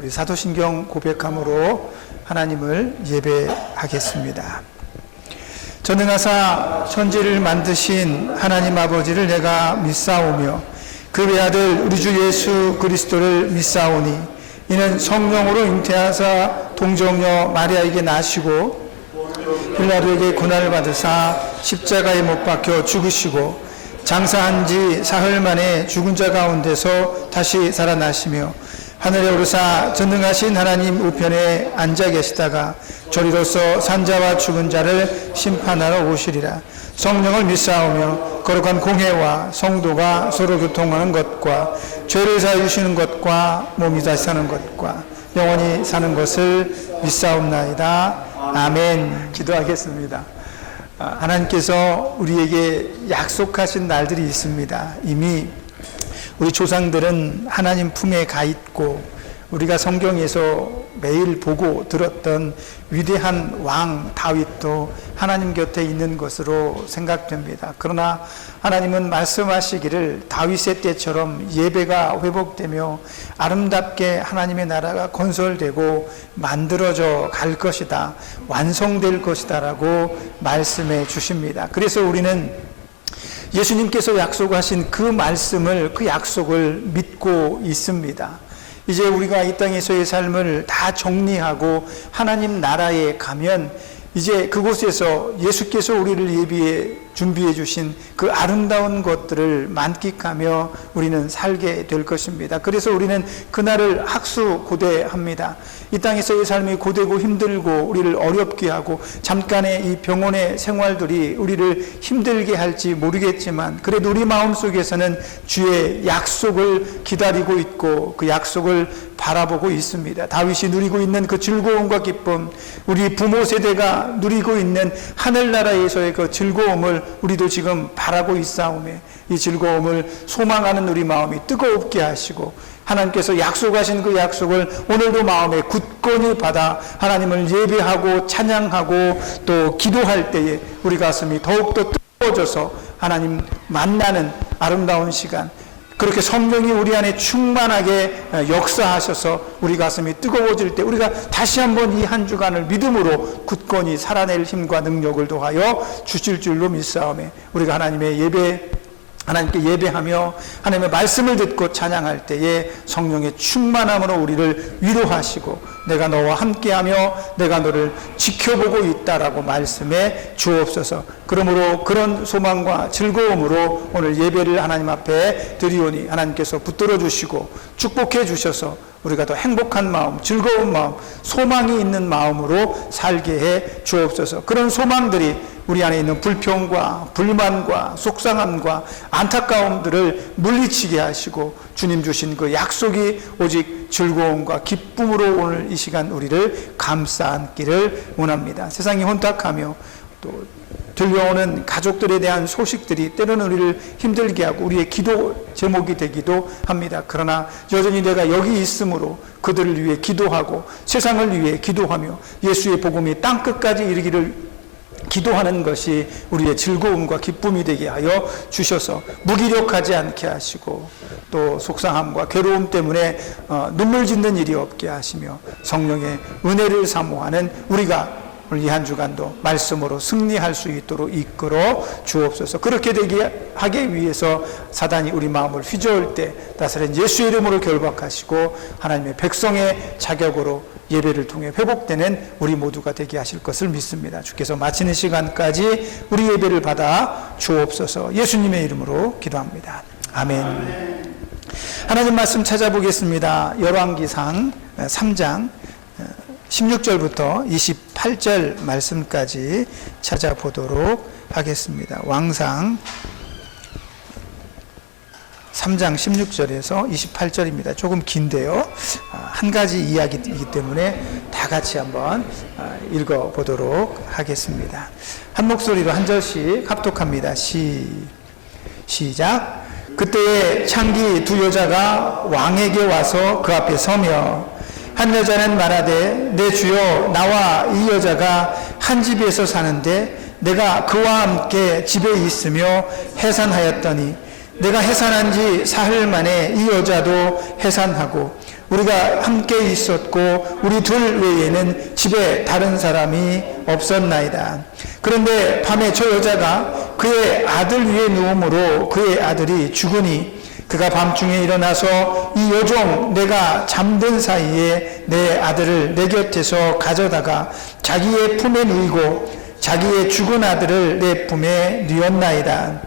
우리 사도신경 고백함으로 하나님을 예배하겠습니다. 전능하사 천지를 만드신 하나님 아버지를 내가 믿사오며 그 외아들 우리 주 예수 그리스도를 믿사오니 이는 성령으로 잉태하사 동정녀 마리아에게 나시고 빌라도에게 고난을 받으사 십자가에 못 박혀 죽으시고 장사한 지 사흘 만에 죽은 자 가운데서 다시 살아나시며 하늘에 오르사 전능하신 하나님 우편에 앉아 계시다가 저리로서 산자와 죽은 자를 심판하러 오시리라. 성령을 믿사오며 거룩한 공회와 성도가 서로 교통하는 것과 죄를 사해 주시는 것과 몸이 다시 사는 것과 영원히 사는 것을 믿사옵나이다. 아멘. 기도하겠습니다. 하나님께서 우리에게 약속하신 날들이 있습니다. 이미 우리 조상들은 하나님 품에 가 있고 우리가 성경에서 매일 보고 들었던 위대한 왕 다윗도 하나님 곁에 있는 것으로 생각됩니다. 그러나 하나님은 말씀하시기를 다윗의 때처럼 예배가 회복되며 아름답게 하나님의 나라가 건설되고 만들어져 갈 것이다, 완성될 것이다 라고 말씀해 주십니다. 그래서 우리는 예수님께서 약속하신 그 말씀을, 그 약속을 믿고 있습니다. 이제 우리가 이 땅에서의 삶을 다 정리하고 하나님 나라에 가면 이제 그곳에서 예수께서 우리를 예비해 준비해 주신 그 아름다운 것들을 만끽하며 우리는 살게 될 것입니다. 그래서 우리는 그날을 학수고대합니다. 이 땅에서의 삶이 고되고 힘들고 우리를 어렵게 하고 잠깐의 이 병원의 생활들이 우리를 힘들게 할지 모르겠지만 그래도 우리 마음속에서는 주의 약속을 기다리고 있고 그 약속을 바라보고 있습니다. 다윗이 누리고 있는 그 즐거움과 기쁨, 우리 부모 세대가 누리고 있는 하늘나라에서의 그 즐거움을 우리도 지금 바라고 있사오매 이 즐거움을 소망하는 우리 마음이 뜨겁게 하시고 하나님께서 약속하신 그 약속을 오늘도 마음에 굳건히 받아 하나님을 예배하고 찬양하고 또 기도할 때에 우리 가슴이 더욱더 뜨거워져서 하나님 만나는 아름다운 시간, 그렇게 성령이 우리 안에 충만하게 역사하셔서 우리 가슴이 뜨거워질 때 우리가 다시 한번 이 한 주간을 믿음으로 굳건히 살아낼 힘과 능력을 더하여 주실 줄로 믿사오매 우리가 하나님께 예배하며 하나님의 말씀을 듣고 찬양할 때에 성령의 충만함으로 우리를 위로하시고 내가 너와 함께하며 내가 너를 지켜보고 있다라고 말씀해 주옵소서. 그러므로 그런 소망과 즐거움으로 오늘 예배를 하나님 앞에 드리오니 하나님께서 붙들어 주시고 축복해 주셔서 우리가 더 행복한 마음, 즐거운 마음, 소망이 있는 마음으로 살게 해 주옵소서. 그런 소망들이 우리 안에 있는 불평과 불만과 속상함과 안타까움들을 물리치게 하시고 주님 주신 그 약속이 오직 즐거움과 기쁨으로 오늘 이 시간 우리를 감싸 안기를 원합니다. 세상이 혼탁하며 또 들려오는 가족들에 대한 소식들이 때로는 우리를 힘들게 하고 우리의 기도 제목이 되기도 합니다. 그러나 여전히 내가 여기 있으므로 그들을 위해 기도하고 세상을 위해 기도하며 예수의 복음이 땅끝까지 이르기를 기도하는 것이 우리의 즐거움과 기쁨이 되게 하여 주셔서 무기력하지 않게 하시고 또 속상함과 괴로움 때문에 눈물 짓는 일이 없게 하시며 성령의 은혜를 사모하는 우리가 오늘 이 한 주간도 말씀으로 승리할 수 있도록 이끌어 주옵소서. 그렇게 되게 하기 위해서 사단이 우리 마음을 휘저을 때 나사렛 예수의 이름으로 결박하시고 하나님의 백성의 자격으로 예배를 통해 회복되는 우리 모두가 되게 하실 것을 믿습니다. 주께서 마치는 시간까지 우리 예배를 받아 주옵소서. 예수님의 이름으로 기도합니다. 아멘. 하나님 말씀 찾아보겠습니다. 열왕기상 3장 16절부터 28절 말씀까지 찾아보도록 하겠습니다. 왕상 3장 16절에서 28절입니다. 조금 긴데요. 한 가지 이야기이기 때문에 다 같이 한번 읽어보도록 하겠습니다. 한 목소리로 한 절씩 합독합니다. 시작. 그때에 창기 두 여자가 왕에게 와서 그 앞에 서며 한 여자는 말하되 내 주여 나와 이 여자가 한 집에서 사는데 내가 그와 함께 집에 있으며 해산하였더니 내가 해산한 지 사흘 만에 이 여자도 해산하고 우리가 함께 있었고 우리 둘 외에는 집에 다른 사람이 없었나이다. 그런데 밤에 저 여자가 그의 아들 위에 누움으로 그의 아들이 죽으니 그가 밤중에 일어나서 이 여종 내가 잠든 사이에 내 아들을 내 곁에서 가져다가 자기의 품에 누이고 자기의 죽은 아들을 내 품에 누였나이다.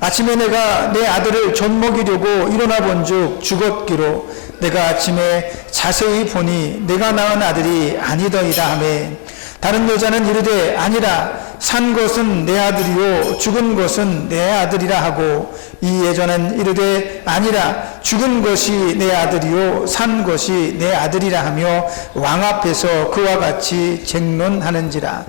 아침에 내가 내 아들을 젖먹이려고 일어나 본즉 죽었기로 내가 아침에 자세히 보니 내가 낳은 아들이 아니더이다 하매 다른 여자는 이르되 아니라 산 것은 내 아들이요 죽은 것은 내 아들이라 하고 이 여자는 이르되 아니라 죽은 것이 내 아들이요 산 것이 내 아들이라 하며 왕 앞에서 그와 같이 쟁론하는지라.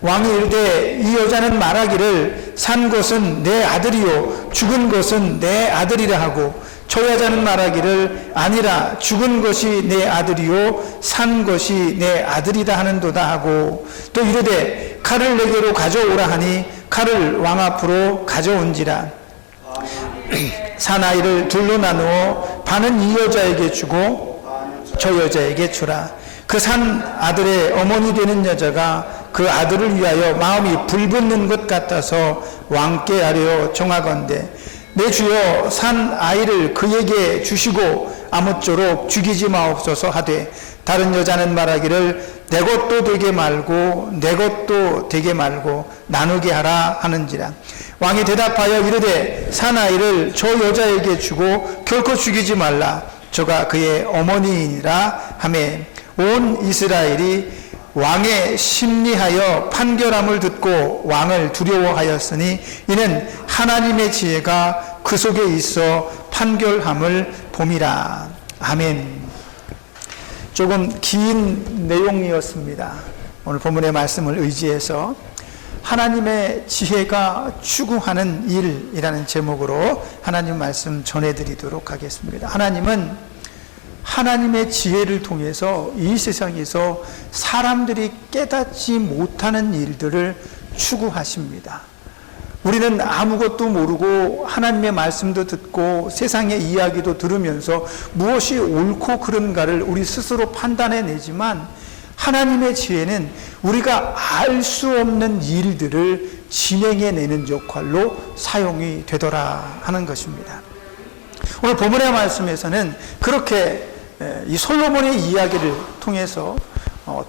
왕이 이르되 이 여자는 말하기를 산 것은 내 아들이요 죽은 것은 내 아들이라 하고 저 여자는 말하기를 아니라 죽은 것이 내 아들이요 산 것이 내 아들이다 하는도다 하고 또 이르되 칼을 내게로 가져오라 하니 칼을 왕 앞으로 가져온지라. 사나이를 둘로 나누어 반은 이 여자에게 주고 저 여자에게 주라. 그 산 아들의 어머니 되는 여자가 그 아들을 위하여 마음이 불붙는 것 같아서 왕께 아뢰어 청하건대 내 주여 산 아이를 그에게 주시고 아무쪼록 죽이지 마옵소서 하되 다른 여자는 말하기를 내 것도 되게 말고 내 것도 되게 말고 나누게 하라 하는지라. 왕이 대답하여 이르되 산 아이를 저 여자에게 주고 결코 죽이지 말라. 저가 그의 어머니이니라 하매 온 이스라엘이 왕의 심리하여 판결함을 듣고 왕을 두려워하였으니 이는 하나님의 지혜가 그 속에 있어 판결함을 봄이라. 아멘. 조금 긴 내용이었습니다. 오늘 본문의 말씀을 의지해서 하나님의 지혜가 추구하는 일이라는 제목으로 하나님 말씀 전해드리도록 하겠습니다. 하나님은 하나님의 지혜를 통해서 이 세상에서 사람들이 깨닫지 못하는 일들을 추구하십니다. 우리는 아무것도 모르고 하나님의 말씀도 듣고 세상의 이야기도 들으면서 무엇이 옳고 그른가를 우리 스스로 판단해내지만 하나님의 지혜는 우리가 알 수 없는 일들을 진행해내는 역할로 사용이 되더라 하는 것입니다. 오늘 본문의 말씀에서는 그렇게 이 솔로몬의 이야기를 통해서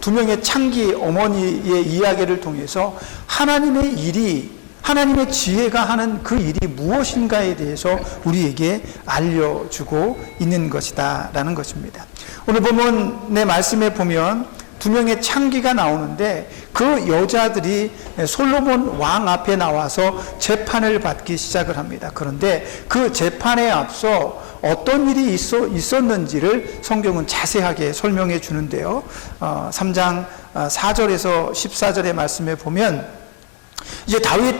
두 명의 창기 어머니의 이야기를 통해서 하나님의 일이 하나님의 지혜가 하는 그 일이 무엇인가에 대해서 우리에게 알려주고 있는 것이다 라는 것입니다. 오늘 본문의 말씀에 보면 두 명의 창기가 나오는데 그 여자들이 솔로몬 왕 앞에 나와서 재판을 받기 시작을 합니다. 그런데 그 재판에 앞서 어떤 일이 있었는지를 성경은 자세하게 설명해 주는데요. 3장 4절에서 14절의 말씀에 보면 이제 다윗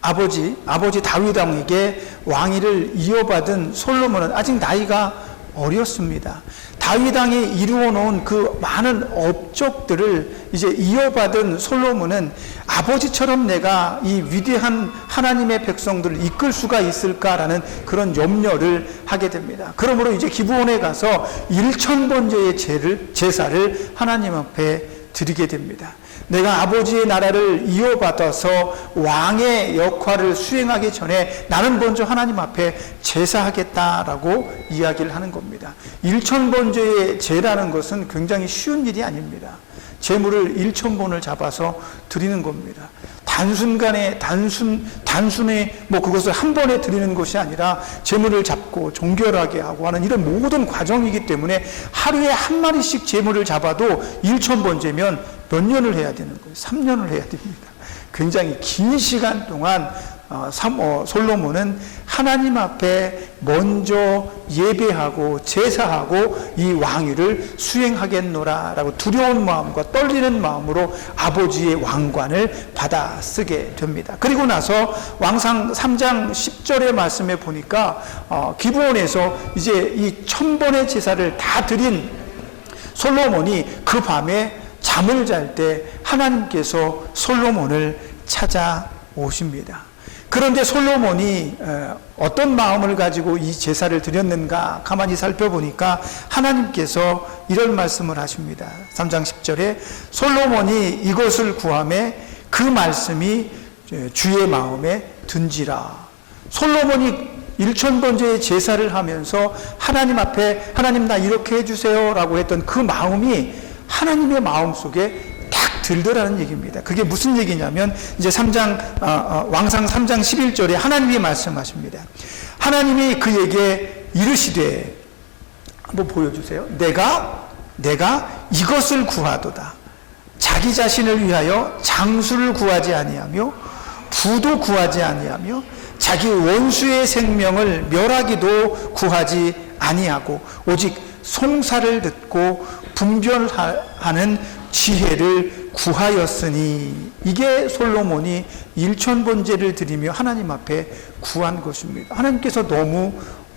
아버지 다윗 왕에게 왕위를 이어받은 솔로몬은 아직 나이가 어렸습니다. 다윗 왕이 이루어 놓은 그 많은 업적들을 이제 이어받은 솔로몬은 아버지처럼 내가 이 위대한 하나님의 백성들을 이끌 수가 있을까라는 그런 염려를 하게 됩니다. 그러므로 이제 기브온에 가서 1000번째의 제사를 하나님 앞에 드리게 됩니다. 내가 아버지의 나라를 이어받아서 왕의 역할을 수행하기 전에 나는 먼저 하나님 앞에 제사하겠다라고 이야기를 하는 겁니다. 1000번째의 제라는 것은 굉장히 쉬운 일이 아닙니다. 제물을 1000번을 잡아서 드리는 겁니다. 단순에 그것을 한 번에 드리는 것이 아니라 제물을 잡고 정결하게 하고 하는 이런 모든 과정이기 때문에 하루에 한 마리씩 제물을 잡아도 1000번째면 몇 년을 해야 되는 거예요? 3년을 해야 됩니다. 굉장히 긴 시간 동안 솔로몬은 하나님 앞에 먼저 예배하고 제사하고 이 왕위를 수행하겠노라 라고 두려운 마음과 떨리는 마음으로 아버지의 왕관을 받아 쓰게 됩니다. 그리고 나서 왕상 3장 10절의 말씀에 보니까 기브온에서 이제 이 1000번의 제사를 다 드린 솔로몬이 그 밤에 잠을 잘 때 하나님께서 솔로몬을 찾아오십니다. 그런데 솔로몬이 어떤 마음을 가지고 이 제사를 드렸는가 가만히 살펴보니까 하나님께서 이런 말씀을 하십니다. 3장 10절에 솔로몬이 이것을 구하매 그 말씀이 주의 마음에 든지라. 솔로몬이 1000번째의 제사를 하면서 하나님 앞에 하나님 나 이렇게 해주세요 라고 했던 그 마음이 하나님의 마음속에 딱 들더라는 얘기입니다. 그게 무슨 얘기냐면 이제 왕상 3장 11절에 하나님이 말씀하십니다. 하나님이 그에게 이르시되, 한번 보여주세요. 내가 이것을 구하도다. 자기 자신을 위하여 장수를 구하지 아니하며 부도 구하지 아니하며 자기 원수의 생명을 멸하기도 구하지 아니하고 오직 송사를 듣고 분별하는 지혜를 구하였으니. 이게 솔로몬이 1000번제를 드리며 하나님 앞에 구한 것입니다. 하나님께서 너무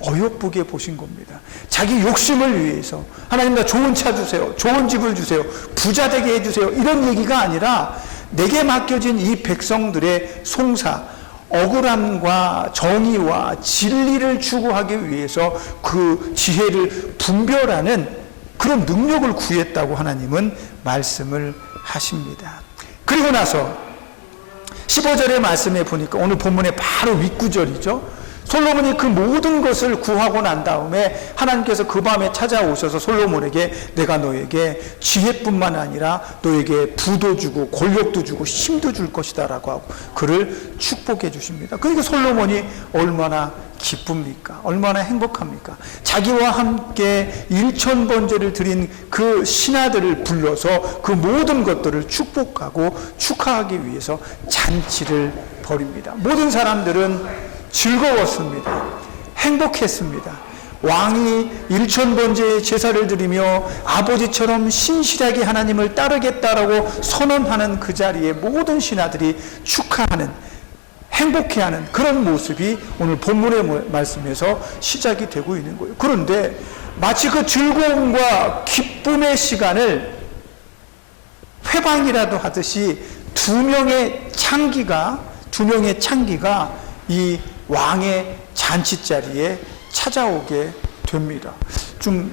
어여쁘게 보신 겁니다. 자기 욕심을 위해서 하나님 나 좋은 차 주세요, 좋은 집을 주세요, 부자 되게 해주세요, 이런 얘기가 아니라 내게 맡겨진 이 백성들의 송사, 억울함과 정의와 진리를 추구하기 위해서 그 지혜를 분별하는 그런 능력을 구했다고 하나님은 말씀을 하십니다. 그리고 나서 15절의 말씀에 보니까 오늘 본문의 바로 윗구절이죠. 솔로몬이 그 모든 것을 구하고 난 다음에 하나님께서 그 밤에 찾아오셔서 솔로몬에게 내가 너에게 지혜뿐만 아니라 너에게 부도 주고 권력도 주고 힘도 줄 것이다 라고 하고 그를 축복해 주십니다. 그러니까 솔로몬이 얼마나 기쁩니까? 얼마나 행복합니까? 자기와 함께 1000번제를 드린 그 신하들을 불러서 그 모든 것들을 축복하고 축하하기 위해서 잔치를 벌입니다. 모든 사람들은 즐거웠습니다. 행복했습니다. 왕이 1000번제의 제사를 드리며 아버지처럼 신실하게 하나님을 따르겠다라고 선언하는 그 자리에 모든 신하들이 축하하는, 행복해하는 그런 모습이 오늘 본문의 말씀에서 시작이 되고 있는 거예요. 그런데 마치 그 즐거움과 기쁨의 시간을 회방이라도 하듯이 두 명의 창기가 이 왕의 잔치자리에 찾아오게 됩니다. 좀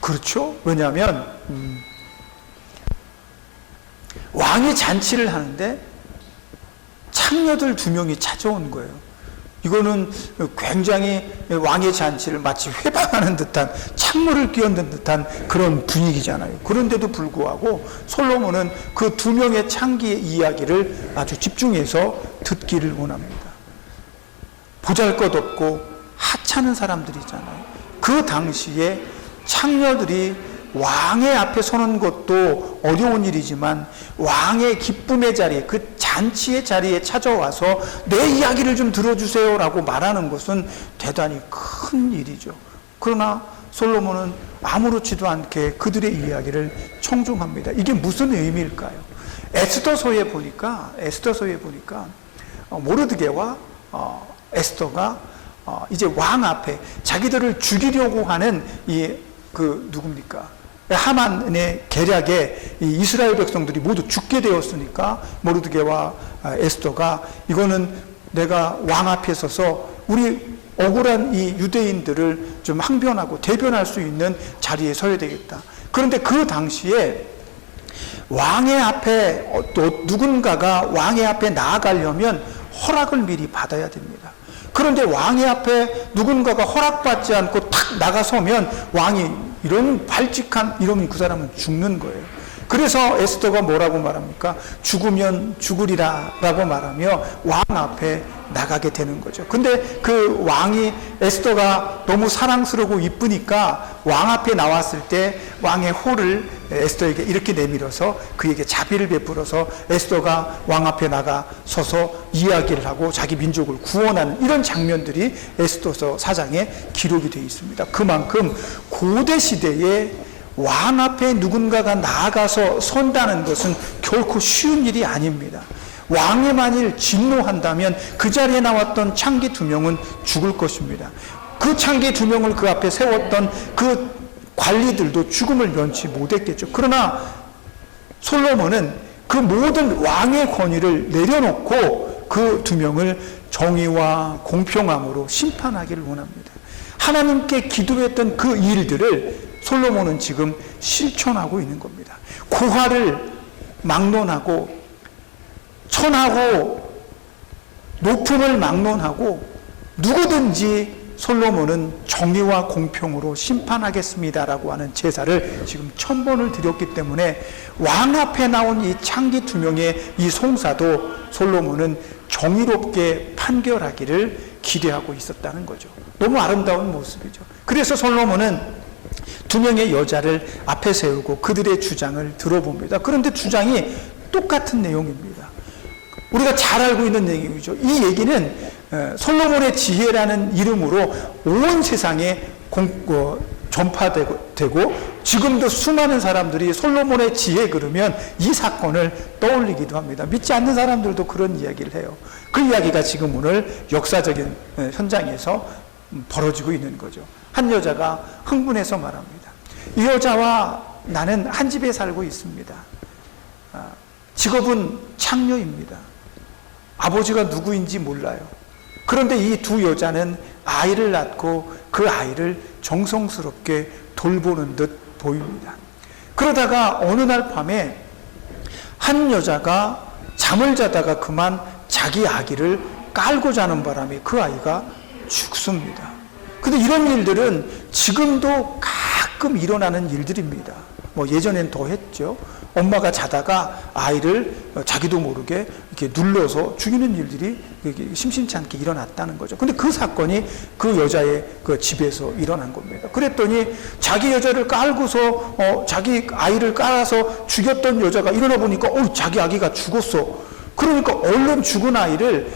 그렇죠? 왜냐하면 왕이 잔치를 하는데 창녀들 2명이 찾아온 거예요. 이거는 굉장히 왕의 잔치를 마치 회방하는 듯한, 창문을 끼얹는 듯한 그런 분위기잖아요. 그런데도 불구하고 솔로몬은 그 2명의 창기의 이야기를 아주 집중해서 듣기를 원합니다. 보잘것없고 하찮은 사람들이잖아요. 그 당시에 창녀들이 왕의 앞에 서는 것도 어려운 일이지만 왕의 기쁨의 자리에, 그 잔치의 자리에 찾아와서 내 이야기를 좀 들어주세요 라고 말하는 것은 대단히 큰 일이죠. 그러나 솔로몬은 아무렇지도 않게 그들의 이야기를 청중합니다. 이게 무슨 의미일까요? 에스더서에 보니까 모르드게와 에스더가 이제 왕 앞에 자기들을 죽이려고 하는 누굽니까? 하만의 계략에 이 이스라엘 백성들이 모두 죽게 되었으니까 모르드게와 에스더가 이거는 내가 왕 앞에 서서 우리 억울한 이 유대인들을 좀 항변하고 대변할 수 있는 자리에 서야 되겠다. 그런데 그 당시에 왕의 앞에 누군가가 왕의 앞에 나아가려면 허락을 미리 받아야 됩니다. 그런데 왕의 앞에 누군가가 허락받지 않고 탁 나가서면 왕이 이런 발칙한 이러면 그 사람은 죽는 거예요. 그래서 에스더가 뭐라고 말합니까? 죽으면 죽으리라 라고 말하며 왕 앞에 나가게 되는 거죠. 근데 그 왕이 에스더가 너무 사랑스러우고 이쁘니까 왕 앞에 나왔을 때 왕의 호를 에스더에게 이렇게 내밀어서 그에게 자비를 베풀어서 에스더가 왕 앞에 나가 서서 이야기를 하고 자기 민족을 구원하는 이런 장면들이 에스더서 4장에 기록이 되어 있습니다. 그만큼 고대 시대에 왕 앞에 누군가가 나아가서 선다는 것은 결코 쉬운 일이 아닙니다. 왕이 만일 진노한다면 그 자리에 나왔던 창기 2명은 죽을 것입니다. 그 창기 2명을 그 앞에 세웠던 그 관리들도 죽음을 면치 못했겠죠. 그러나 솔로몬은 그 모든 왕의 권위를 내려놓고 그 2명을 정의와 공평함으로 심판하기를 원합니다. 하나님께 기도했던 그 일들을 솔로몬은 지금 실천하고 있는 겁니다. 고화를 막론하고 천하고 높음을 막론하고 누구든지 솔로몬은 정의와 공평으로 심판하겠습니다라고 하는 제사를 지금 1000번을 드렸기 때문에 왕 앞에 나온 이 창기 2명의 이 송사도 솔로몬은 정의롭게 판결하기를 기대하고 있었다는 거죠. 너무 아름다운 모습이죠. 그래서 솔로몬은 2명의 여자를 앞에 세우고 그들의 주장을 들어봅니다. 그런데 주장이 똑같은 내용입니다. 우리가 잘 알고 있는 내용이죠. 이 얘기는 솔로몬의 지혜라는 이름으로 온 세상에 전파되고 지금도 수많은 사람들이 솔로몬의 지혜 그러면 이 사건을 떠올리기도 합니다. 믿지 않는 사람들도 그런 이야기를 해요. 그 이야기가 지금 오늘 역사적인 현장에서 벌어지고 있는 거죠. 한 여자가 흥분해서 말합니다. 이 여자와 나는 한 집에 살고 있습니다. 직업은 창녀입니다. 아버지가 누구인지 몰라요. 그런데 이 두 여자는 아이를 낳고 그 아이를 정성스럽게 돌보는 듯 보입니다. 그러다가 어느 날 밤에 한 여자가 잠을 자다가 그만 자기 아기를 깔고 자는 바람에 그 아이가 죽습니다. 근데 이런 일들은 지금도 가끔 일어나는 일들입니다. 예전엔 더 했죠. 엄마가 자다가 아이를 자기도 모르게 이렇게 눌러서 죽이는 일들이 심심치 않게 일어났다는 거죠. 근데 그 사건이 그 여자의 그 집에서 일어난 겁니다. 그랬더니 자기 여자를 깔고서 자기 아이를 깔아서 죽였던 여자가 일어나 보니까 자기 아기가 죽었어. 그러니까 얼른 죽은 아이를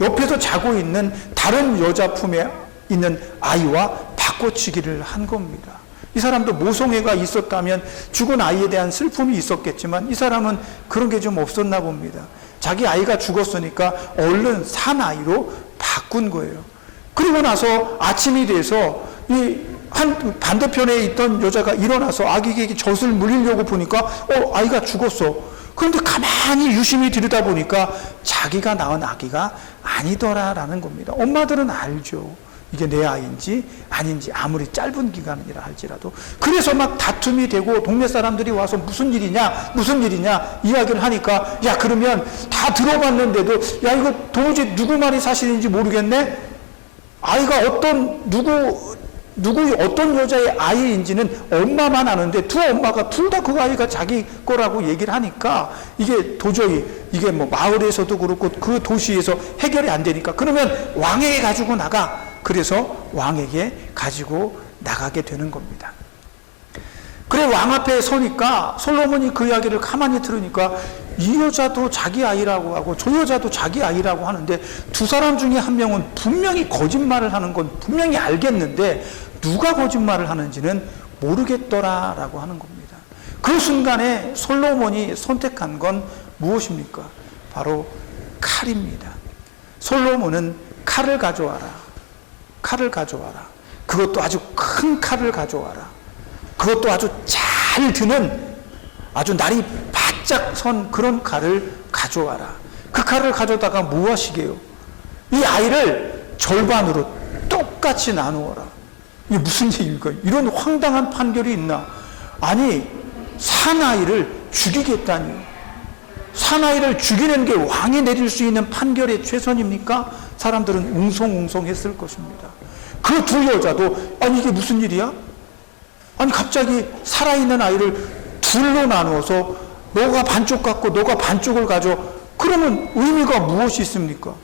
옆에서 자고 있는 다른 여자 품에 있는 아이와 바꿔치기를 한 겁니다. 이 사람도 모성애가 있었다면 죽은 아이에 대한 슬픔이 있었겠지만 이 사람은 그런 게 좀 없었나 봅니다. 자기 아이가 죽었으니까 얼른 산 아이로 바꾼 거예요. 그리고 나서 아침이 돼서 이 한 반대편에 있던 여자가 일어나서 아기에게 젖을 물리려고 보니까 아이가 죽었어. 그런데 가만히 유심히 들여다 보니까 자기가 낳은 아기가 아니더라라는 겁니다. 엄마들은 알죠. 이게 내 아이인지 아닌지 아무리 짧은 기간이라 할지라도. 그래서 막 다툼이 되고 동네 사람들이 와서 무슨 일이냐 이야기를 하니까 야 그러면 다 들어봤는데도 야 이거 도무지 누구 말이 사실인지 모르겠네. 아이가 어떤 여자의 아이인지는 엄마만 아는데 두 엄마가 둘 다 그 아이가 자기 거라고 얘기를 하니까 이게 도저히 이게 마을에서도 그렇고 그 도시에서 해결이 안 되니까 그러면 왕에게 가지고 나가. 그래서 왕에게 가지고 나가게 되는 겁니다. 그래 왕 앞에 서니까 솔로몬이 그 이야기를 가만히 들으니까 이 여자도 자기 아이라고 하고 저 여자도 자기 아이라고 하는데 두 사람 중에 한 명은 분명히 거짓말을 하는 건 분명히 알겠는데 누가 거짓말을 하는지는 모르겠더라라고 하는 겁니다. 그 순간에 솔로몬이 선택한 건 무엇입니까? 바로 칼입니다. 솔로몬은 칼을 가져와라. 칼을 가져와라. 그것도 아주 큰 칼을 가져와라. 그것도 아주 잘 드는 아주 날이 바짝 선 그런 칼을 가져와라. 그 칼을 가져다가 뭐 하시게요? 이 아이를 절반으로 똑같이 나누어라. 이게 무슨 얘기일까요? 이런 황당한 판결이 있나? 아니 사나이를 죽이겠다니. 사나이를 죽이는 게 왕이 내릴 수 있는 판결의 최선입니까? 사람들은 웅성웅성했을 것입니다. 그 두 여자도 아니 이게 무슨 일이야? 아니 갑자기 살아있는 아이를 둘로 나누어서 너가 반쪽 갖고 너가 반쪽을 가져. 그러면 의미가 무엇이 있습니까?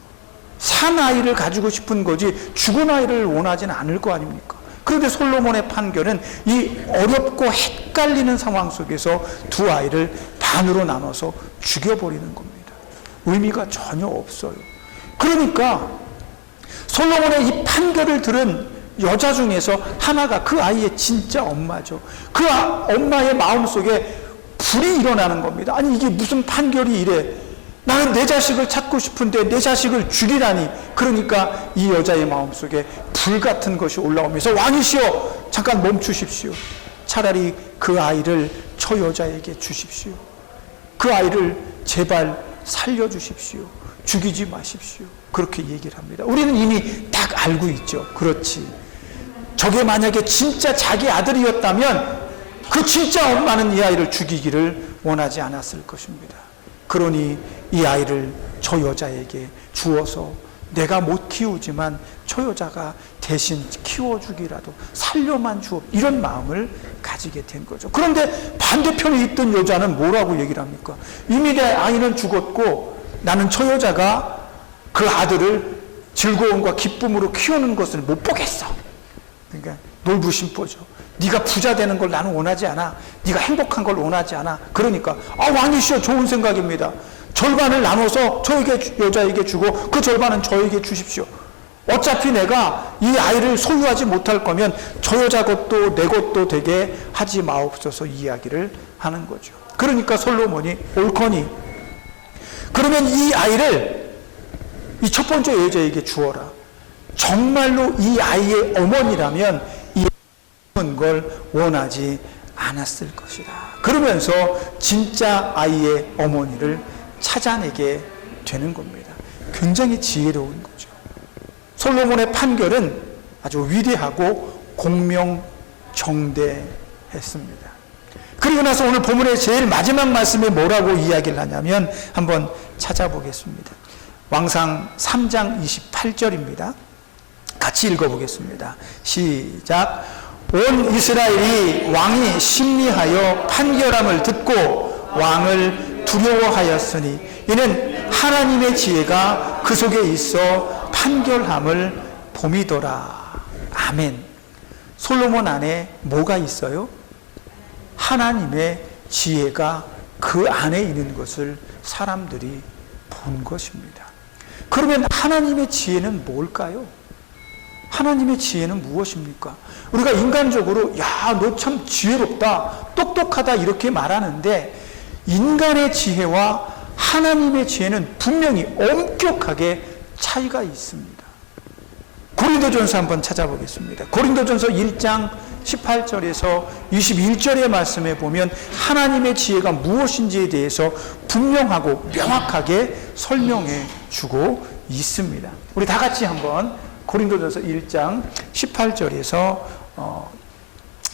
산 아이를 가지고 싶은 거지 죽은 아이를 원하진 않을 거 아닙니까? 그런데 솔로몬의 판결은 이 어렵고 헷갈리는 상황 속에서 두 아이를 반으로 나눠서 죽여버리는 겁니다. 의미가 전혀 없어요. 그러니까 솔로몬의 이 판결을 들은 여자 중에서 하나가 그 아이의 진짜 엄마죠. 그 엄마의 마음속에 불이 일어나는 겁니다. 아니 이게 무슨 판결이 이래. 나는 내 자식을 찾고 싶은데 내 자식을 죽이라니. 그러니까 이 여자의 마음속에 불 같은 것이 올라오면서 왕이시여 잠깐 멈추십시오. 차라리 그 아이를 저 여자에게 주십시오. 그 아이를 제발 살려주십시오. 죽이지 마십시오. 그렇게 얘기를 합니다. 우리는 이미 딱 알고 있죠. 그렇지. 저게 만약에 진짜 자기 아들이었다면 그 진짜 엄마는 이 아이를 죽이기를 원하지 않았을 것입니다. 그러니 이 아이를 저 여자에게 주어서 내가 못 키우지만 저 여자가 대신 키워주기라도 살려만 주어, 이런 마음을 가지게 된 거죠. 그런데 반대편에 있던 여자는 뭐라고 얘기를 합니까? 이미 내 아이는 죽었고 나는 저 여자가 그 아들을 즐거움과 기쁨으로 키우는 것을 못 보겠어. 그러니까 놀부심보죠. 네가 부자 되는 걸 나는 원하지 않아. 네가 행복한 걸 원하지 않아. 그러니까 왕이시여, 좋은 생각입니다. 절반을 나눠서 저에게, 여자에게 주고 그 절반은 저에게 주십시오. 어차피 내가 이 아이를 소유하지 못할 거면 저 여자 것도 내 것도 되게 하지 마옵소서, 이야기를 하는 거죠. 그러니까 솔로몬이 옳거니 그러면 이 아이를 이 첫 번째 여자에게 주어라. 정말로 이 아이의 어머니라면 이 걸 원하지 않았을 것이다. 그러면서 진짜 아이의 어머니를 찾아내게 되는 겁니다. 굉장히 지혜로운 거죠. 솔로몬의 판결은 아주 위대하고 공명정대했습니다. 그리고 나서 오늘 본문의 제일 마지막 말씀에 뭐라고 이야기를 하냐면 한번 찾아보겠습니다. 왕상 3장 28절입니다. 같이 읽어보겠습니다. 시작. 온 이스라엘이 왕이 심리하여 판결함을 듣고 왕을 두려워하였으니 이는 하나님의 지혜가 그 속에 있어 판결함을 봄이더라. 아멘. 솔로몬 안에 뭐가 있어요? 하나님의 지혜가 그 안에 있는 것을 사람들이 본 것입니다. 그러면 하나님의 지혜는 뭘까요? 하나님의 지혜는 무엇입니까? 우리가 인간적으로 야, 너 참 지혜롭다, 똑똑하다 이렇게 말하는데 인간의 지혜와 하나님의 지혜는 분명히 엄격하게 차이가 있습니다. 고린도전서 한번 찾아보겠습니다. 고린도전서 1장 18절에서 21절의 말씀에 보면 하나님의 지혜가 무엇인지에 대해서 분명하고 명확하게 설명해 주고 있습니다. 우리 다 같이 한번 고린도전서 1장 18절에서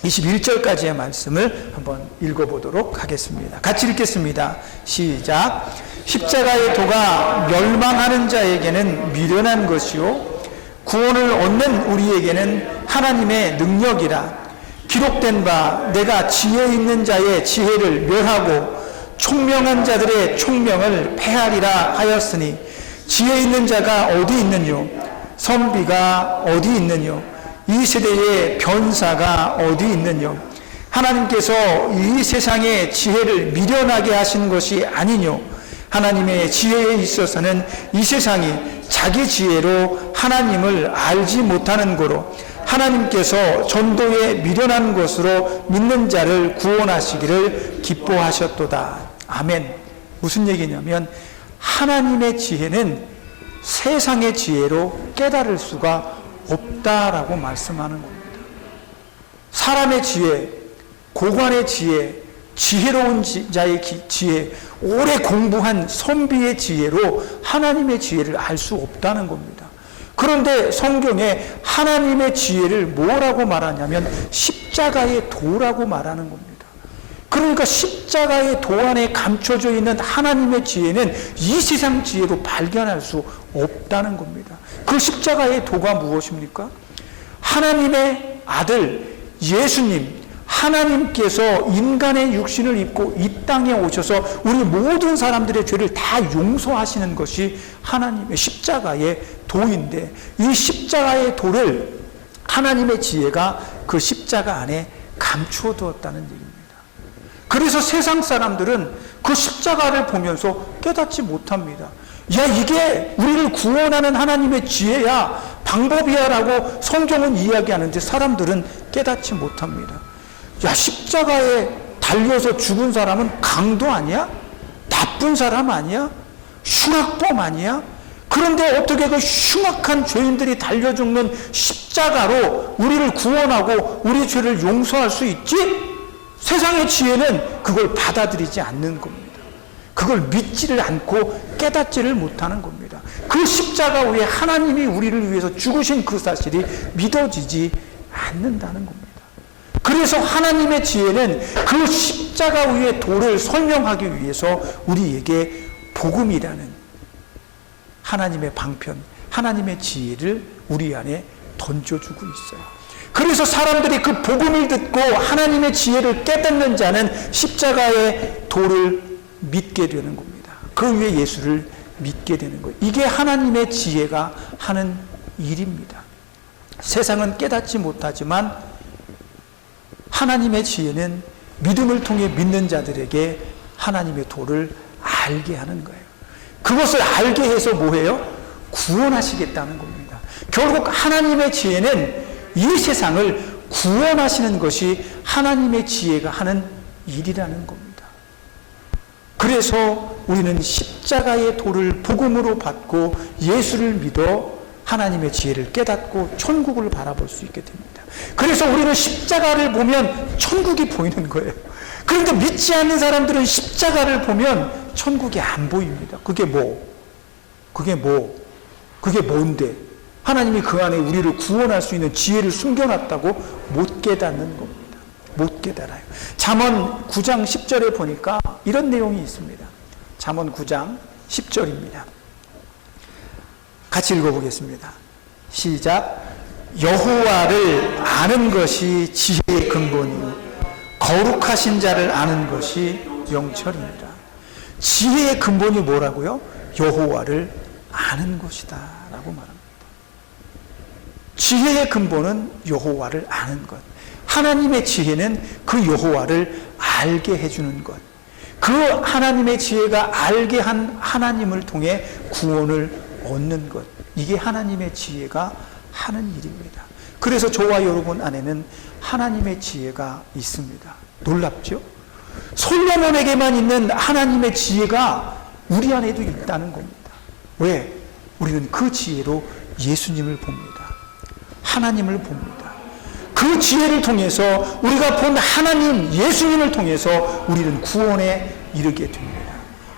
21절까지의 말씀을 한번 읽어보도록 하겠습니다. 같이 읽겠습니다. 시작. 십자가의 도가 멸망하는 자에게는 미련한 것이요 구원을 얻는 우리에게는 하나님의 능력이라. 기록된 바 내가 지혜 있는 자의 지혜를 멸하고 총명한 자들의 총명을 폐하리라 하였으니 지혜 있는 자가 어디 있느뇨? 선비가 어디 있느뇨? 이 세대의 변사가 어디 있느뇨? 하나님께서 이 세상의 지혜를 미련하게 하신 것이 아니뇨? 하나님의 지혜에 있어서는 이 세상이 자기 지혜로 하나님을 알지 못하는 고로 하나님께서 전도에 미련한 것으로 믿는 자를 구원하시기를 기뻐하셨도다. 아멘. 무슨 얘기냐면 하나님의 지혜는 세상의 지혜로 깨달을 수가 없다라고 말씀하는 겁니다. 사람의 지혜, 고관의 지혜, 지혜로운 자의 지혜, 오래 공부한 선비의 지혜로 하나님의 지혜를 알 수 없다는 겁니다. 그런데 성경에 하나님의 지혜를 뭐라고 말하냐면 십자가의 도라고 말하는 겁니다. 그러니까 십자가의 도 안에 감춰져 있는 하나님의 지혜는 이 세상 지혜로 발견할 수 없다는 겁니다. 그 십자가의 도가 무엇입니까? 하나님의 아들 예수님, 하나님께서 인간의 육신을 입고 이 땅에 오셔서 우리 모든 사람들의 죄를 다 용서하시는 것이 하나님의 십자가의 도인데, 이 십자가의 도를 하나님의 지혜가 그 십자가 안에 감추어 두었다는 얘기입니다. 그래서 세상 사람들은 그 십자가를 보면서 깨닫지 못합니다. 야, 이게 우리를 구원하는 하나님의 지혜야, 방법이야 라고 성경은 이야기하는데 사람들은 깨닫지 못합니다. 야, 십자가에 달려서 죽은 사람은 강도 아니야? 나쁜 사람 아니야? 흉악범 아니야? 그런데 어떻게 그 흉악한 죄인들이 달려 죽는 십자가로 우리를 구원하고 우리 죄를 용서할 수 있지? 세상의 지혜는 그걸 받아들이지 않는 겁니다. 그걸 믿지를 않고 깨닫지를 못하는 겁니다. 그 십자가 위에 하나님이 우리를 위해서 죽으신 그 사실이 믿어지지 않는다는 겁니다. 그래서 하나님의 지혜는 그 십자가 위의 도를 설명하기 위해서 우리에게 복음이라는 하나님의 방편, 하나님의 지혜를 우리 안에 던져주고 있어요. 그래서 사람들이 그 복음을 듣고 하나님의 지혜를 깨닫는 자는 십자가의 도를 믿게 되는 겁니다. 그 위에 예수를 믿게 되는 거예요. 이게 하나님의 지혜가 하는 일입니다. 세상은 깨닫지 못하지만 하나님의 지혜는 믿음을 통해 믿는 자들에게 하나님의 도를 알게 하는 거예요. 그것을 알게 해서 뭐해요? 구원하시겠다는 겁니다. 결국 하나님의 지혜는 이 세상을 구원하시는 것이 하나님의 지혜가 하는 일이라는 겁니다. 그래서 우리는 십자가의 도를 복음으로 받고 예수를 믿어 하나님의 지혜를 깨닫고 천국을 바라볼 수 있게 됩니다. 그래서 우리는 십자가를 보면 천국이 보이는 거예요. 그런데 믿지 않는 사람들은 십자가를 보면 천국이 안 보입니다. 그게 뭔데? 하나님이 그 안에 우리를 구원할 수 있는 지혜를 숨겨놨다고 못 깨닫는 겁니다. 못 깨달아요. 잠언 9장 10절에 보니까 이런 내용이 있습니다. 잠언 9장 10절입니다. 같이 읽어보겠습니다. 시작. 여호와를 아는 것이 지혜의 근본이요 거룩하신 자를 아는 것이 영철입니다. 지혜의 근본이 뭐라고요? 여호와를 아는 것이다 라고 말합니다. 지혜의 근본은 여호와를 아는 것. 하나님의 지혜는 그 여호와를 알게 해주는 것. 그 하나님의 지혜가 알게 한 하나님을 통해 구원을 얻는 것. 이게 하나님의 지혜가 하는 일입니다. 그래서 저와 여러분 안에는 하나님의 지혜가 있습니다. 놀랍죠? 솔로몬에게만 있는 하나님의 지혜가 우리 안에도 있다는 겁니다. 왜? 우리는 그 지혜로 예수님을 봅니다. 하나님을 봅니다. 그 지혜를 통해서 우리가 본 하나님 예수님을 통해서 우리는 구원에 이르게 됩니다.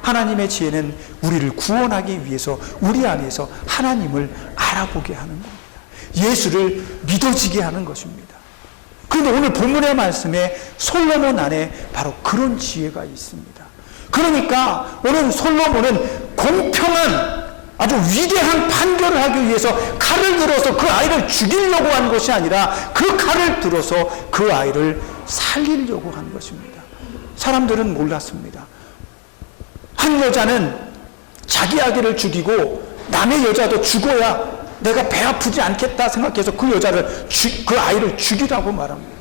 하나님의 지혜는 우리를 구원하기 위해서 우리 안에서 하나님을 알아보게 하는 겁니다. 예수를 믿어지게 하는 것입니다. 그런데 오늘 본문의 말씀에 솔로몬 안에 바로 그런 지혜가 있습니다. 그러니까 오늘 솔로몬은 공평한 아주 위대한 판결을 하기 위해서 칼을 들어서 그 아이를 죽이려고 한 것이 아니라 그 칼을 들어서 그 아이를 살리려고 한 것입니다. 사람들은 몰랐습니다. 한 여자는 자기 아기를 죽이고 남의 여자도 죽어야 내가 배 아프지 않겠다 생각해서 그 아이를 죽이라고 말합니다.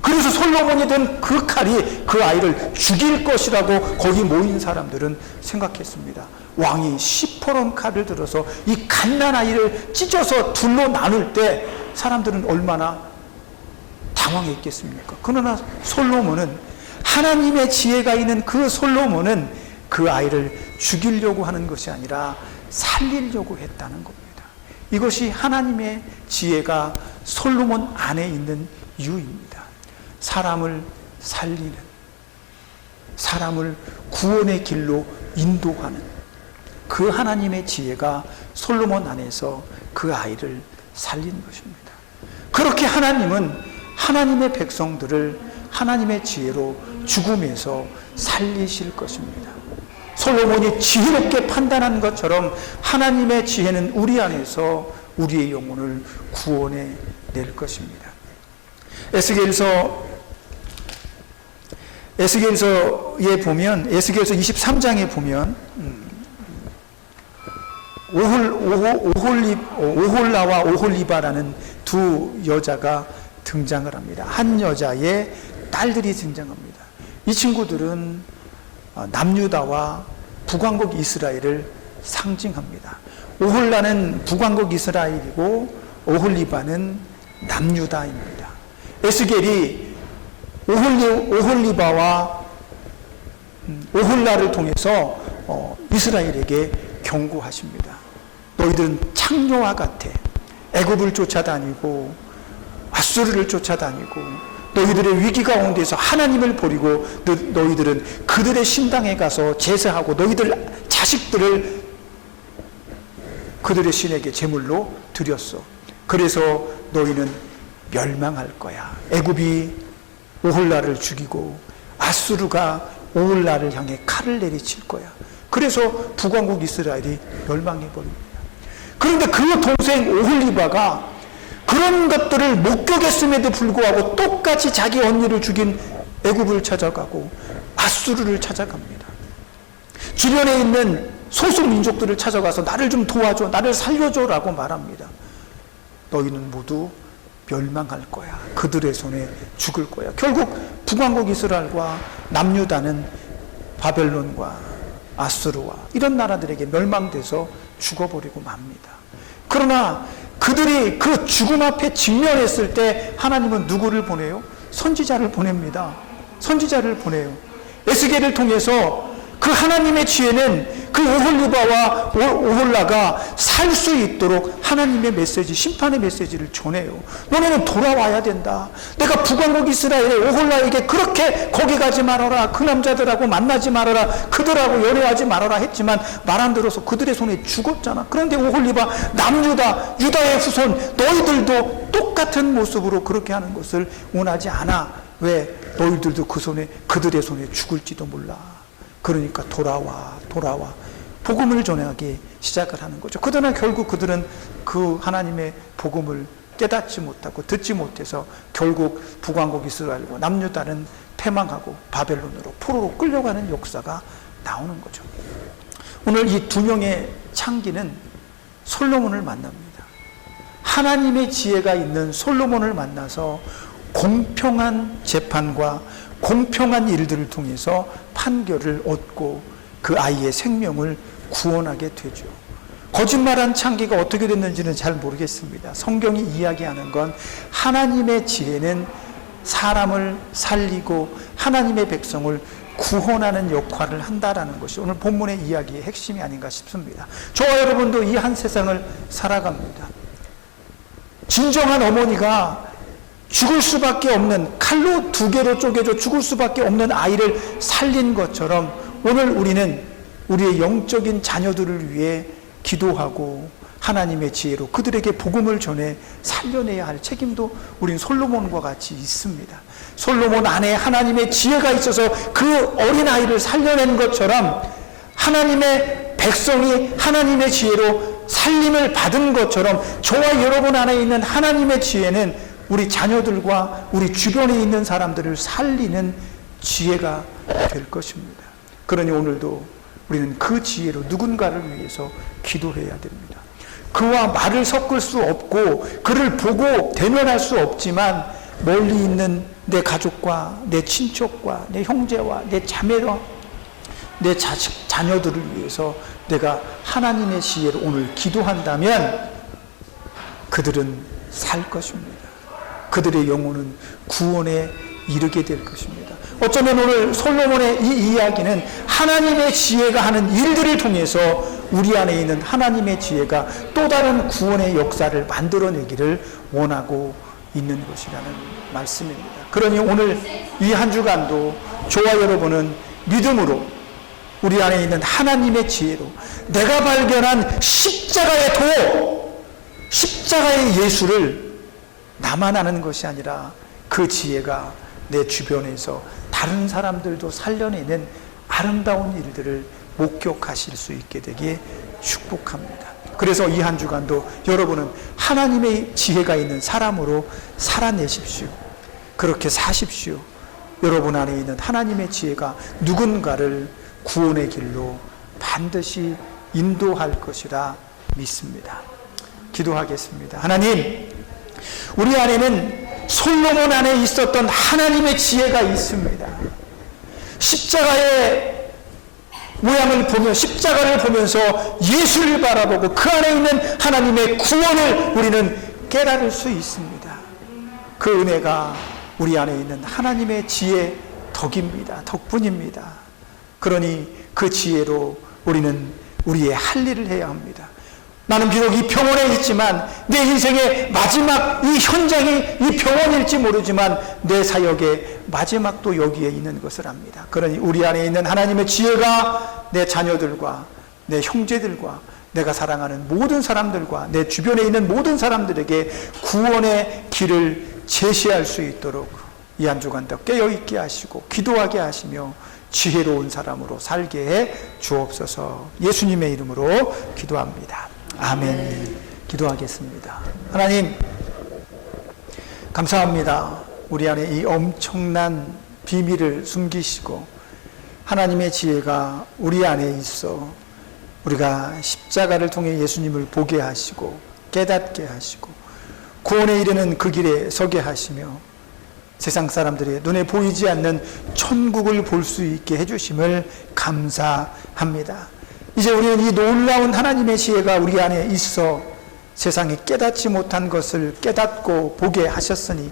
그래서 솔로몬이 든 그 칼이 그 아이를 죽일 것이라고 거기 모인 사람들은 생각했습니다. 왕이 시퍼런 칼을 들어서 이 갓난 아이를 찢어서 둘로 나눌 때 사람들은 얼마나 당황했겠습니까? 그러나 솔로몬은 하나님의 지혜가 있는 그 솔로몬은 그 아이를 죽이려고 하는 것이 아니라 살리려고 했다는 겁니다. 이것이 하나님의 지혜가 솔로몬 안에 있는 이유입니다. 사람을 살리는, 사람을 구원의 길로 인도하는 그 하나님의 지혜가 솔로몬 안에서 그 아이를 살린 것입니다. 그렇게 하나님은 하나님의 백성들을 하나님의 지혜로 죽음에서 살리실 것입니다. 솔로몬이 지혜롭게 판단한 것처럼 하나님의 지혜는 우리 안에서 우리의 영혼을 구원해 낼 것입니다. 에스겔서에 보면, 에스겔서 23장에 보면 오홀라와 오홀리바라는 두 여자가 등장을 합니다. 한 여자의 딸들이 등장합니다. 이 친구들은 남유다와 북왕국 이스라엘을 상징합니다. 오홀라는 북왕국 이스라엘이고 오홀리바는 남유다입니다. 에스겔이 오홀리바와 오홀라를 통해서 이스라엘에게 경고하십니다. 너희들은 창녀와 같아. 애굽을 쫓아다니고 아수르를 쫓아다니고 너희들의 위기 가운데서 하나님을 버리고 너희들은 그들의 신당에 가서 제사하고 너희들 자식들을 그들의 신에게 제물로 드렸어. 그래서 너희는 멸망할 거야. 애굽이 오홀라를 죽이고 아수르가 오홀라를 향해 칼을 내리칠 거야. 그래서 북왕국 이스라엘이 멸망해버립니다. 그런데 그 동생 오홀리바가 그런 것들을 목격했음에도 불구하고 똑같이 자기 언니를 죽인 애굽을 찾아가고 아수르를 찾아갑니다. 주변에 있는 소수 민족들을 찾아가서 나를 좀 도와줘, 나를 살려줘라고 말합니다. 너희는 모두 멸망할 거야. 그들의 손에 죽을 거야. 결국 북왕국 이스라엘과 남유다는 바벨론과 아수르와 이런 나라들에게 멸망돼서 죽어버리고 맙니다. 그러나 그들이 그 죽음 앞에 직면했을 때 하나님은 누구를 보내요? 선지자를 보냅니다. 선지자를 보내요. 에스겔을 통해서 그 하나님의 지혜는 그 오홀리바와 오홀라가 살 수 있도록 하나님의 메시지, 심판의 메시지를 전해요. 너네는 돌아와야 된다. 내가 북왕국 이스라엘의 오홀라에게 그렇게 거기 가지 말아라, 그 남자들하고 만나지 말아라, 그들하고 연애하지 말아라 했지만 말 안 들어서 그들의 손에 죽었잖아. 그런데 오홀리바, 남유다, 유다의 후손 너희들도 똑같은 모습으로 그렇게 하는 것을 원하지 않아. 왜? 너희들도 그들의 손에 죽을지도 몰라. 그러니까 돌아와 복음을 전하기 시작을 하는 거죠. 그러나 결국 그들은 그 하나님의 복음을 깨닫지 못하고 듣지 못해서 결국 북왕국 이스라엘과 남유다는 패망하고 바벨론으로 포로로 끌려가는 역사가 나오는 거죠. 오늘 이 두 명의 창기는 솔로몬을 만납니다. 하나님의 지혜가 있는 솔로몬을 만나서 공평한 재판과 공평한 일들을 통해서 판결을 얻고 그 아이의 생명을 구원하게 되죠. 거짓말한 창기가 어떻게 됐는지는 잘 모르겠습니다. 성경이 이야기하는 건 하나님의 지혜는 사람을 살리고 하나님의 백성을 구원하는 역할을 한다라는 것이 오늘 본문의 이야기의 핵심이 아닌가 싶습니다. 저와 여러분도 이 한 세상을 살아갑니다. 진정한 어머니가 죽을 수밖에 없는, 칼로 2개로 쪼개져 죽을 수밖에 없는 아이를 살린 것처럼 오늘 우리는 우리의 영적인 자녀들을 위해 기도하고 하나님의 지혜로 그들에게 복음을 전해 살려내야 할 책임도 우린 솔로몬과 같이 있습니다. 솔로몬 안에 하나님의 지혜가 있어서 그 어린아이를 살려낸 것처럼 하나님의 백성이 하나님의 지혜로 살림을 받은 것처럼 저와 여러분 안에 있는 하나님의 지혜는 우리 자녀들과 우리 주변에 있는 사람들을 살리는 지혜가 될 것입니다. 그러니 오늘도 우리는 그 지혜로 누군가를 위해서 기도해야 됩니다. 그와 말을 섞을 수 없고 그를 보고 대면할 수 없지만 멀리 있는 내 가족과 내 친척과 내 형제와 내 자매와 내 자녀들을 위해서 내가 하나님의 지혜로 오늘 기도한다면 그들은 살 것입니다. 그들의 영혼은 구원에 이르게 될 것입니다. 어쩌면 오늘 솔로몬의 이 이야기는 하나님의 지혜가 하는 일들을 통해서 우리 안에 있는 하나님의 지혜가 또 다른 구원의 역사를 만들어내기를 원하고 있는 것이라는 말씀입니다. 그러니 오늘 이 한 주간도 저와 여러분은 믿음으로 우리 안에 있는 하나님의 지혜로 내가 발견한 십자가의 도, 십자가의 예수를 나만 아는 것이 아니라 그 지혜가 내 주변에서 다른 사람들도 살려내는 아름다운 일들을 목격하실 수 있게 되기에 축복합니다. 그래서 이 한 주간도 여러분은 하나님의 지혜가 있는 사람으로 살아내십시오. 그렇게 사십시오. 여러분 안에 있는 하나님의 지혜가 누군가를 구원의 길로 반드시 인도할 것이라 믿습니다. 기도하겠습니다. 하나님, 우리 안에는 솔로몬 안에 있었던 하나님의 지혜가 있습니다. 십자가의 모양을 보며 십자가를 보면서 예수를 바라보고 그 안에 있는 하나님의 구원을 우리는 깨달을 수 있습니다. 그 은혜가 우리 안에 있는 하나님의 지혜 덕입니다. 덕분입니다. 그러니 그 지혜로 우리는 우리의 할 일을 해야 합니다. 나는 비록 이 병원에 있지만 내 인생의 마지막 이 현장이 이 병원일지 모르지만 내 사역의 마지막도 여기에 있는 것을 압니다. 그러니 우리 안에 있는 하나님의 지혜가 내 자녀들과 내 형제들과 내가 사랑하는 모든 사람들과 내 주변에 있는 모든 사람들에게 구원의 길을 제시할 수 있도록 이 한 주간도 깨어있게 하시고 기도하게 하시며 지혜로운 사람으로 살게 해 주옵소서. 예수님의 이름으로 기도합니다. 아멘. 기도하겠습니다. 하나님, 감사합니다. 우리 안에 이 엄청난 비밀을 숨기시고 하나님의 지혜가 우리 안에 있어 우리가 십자가를 통해 예수님을 보게 하시고 깨닫게 하시고 구원에 이르는 그 길에 서게 하시며 세상 사람들의 눈에 보이지 않는 천국을 볼 수 있게 해주심을 감사합니다. 이제 우리는 이 놀라운 하나님의 지혜가 우리 안에 있어 세상에 깨닫지 못한 것을 깨닫고 보게 하셨으니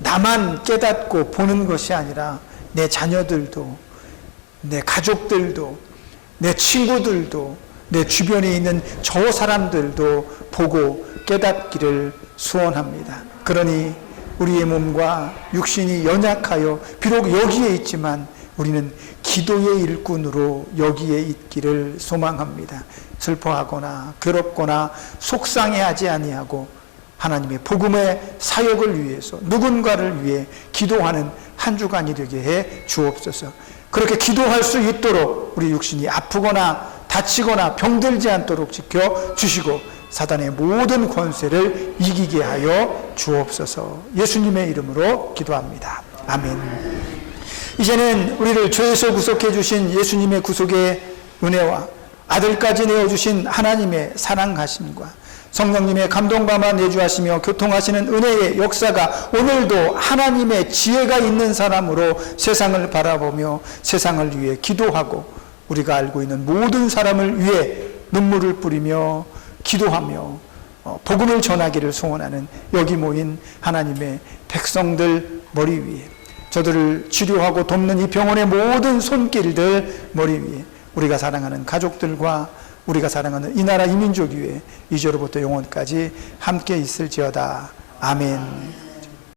나만 깨닫고 보는 것이 아니라 내 자녀들도 내 가족들도 내 친구들도 내 주변에 있는 저 사람들도 보고 깨닫기를 소원합니다. 그러니 우리의 몸과 육신이 연약하여 비록 여기에 있지만 우리는 기도의 일꾼으로 여기에 있기를 소망합니다. 슬퍼하거나 괴롭거나 속상해하지 아니하고 하나님의 복음의 사역을 위해서 누군가를 위해 기도하는 한 주간이 되게 해 주옵소서. 그렇게 기도할 수 있도록 우리 육신이 아프거나 다치거나 병들지 않도록 지켜주시고 사단의 모든 권세를 이기게 하여 주옵소서. 예수님의 이름으로 기도합니다. 아멘. 이제는 우리를 죄에서 구속해 주신 예수님의 구속의 은혜와 아들까지 내어주신 하나님의 사랑하심과 성령님의 감동감화 내주하시며 교통하시는 은혜의 역사가 오늘도 하나님의 지혜가 있는 사람으로 세상을 바라보며 세상을 위해 기도하고 우리가 알고 있는 모든 사람을 위해 눈물을 뿌리며 기도하며 복음을 전하기를 소원하는 여기 모인 하나님의 백성들 머리 위에 저들을 치료하고 돕는 이 병원의 모든 손길들 머리 위에 우리가 사랑하는 가족들과 우리가 사랑하는 이 나라 이 민족 위에 이제로부터 영원까지 함께 있을지어다. 아멘.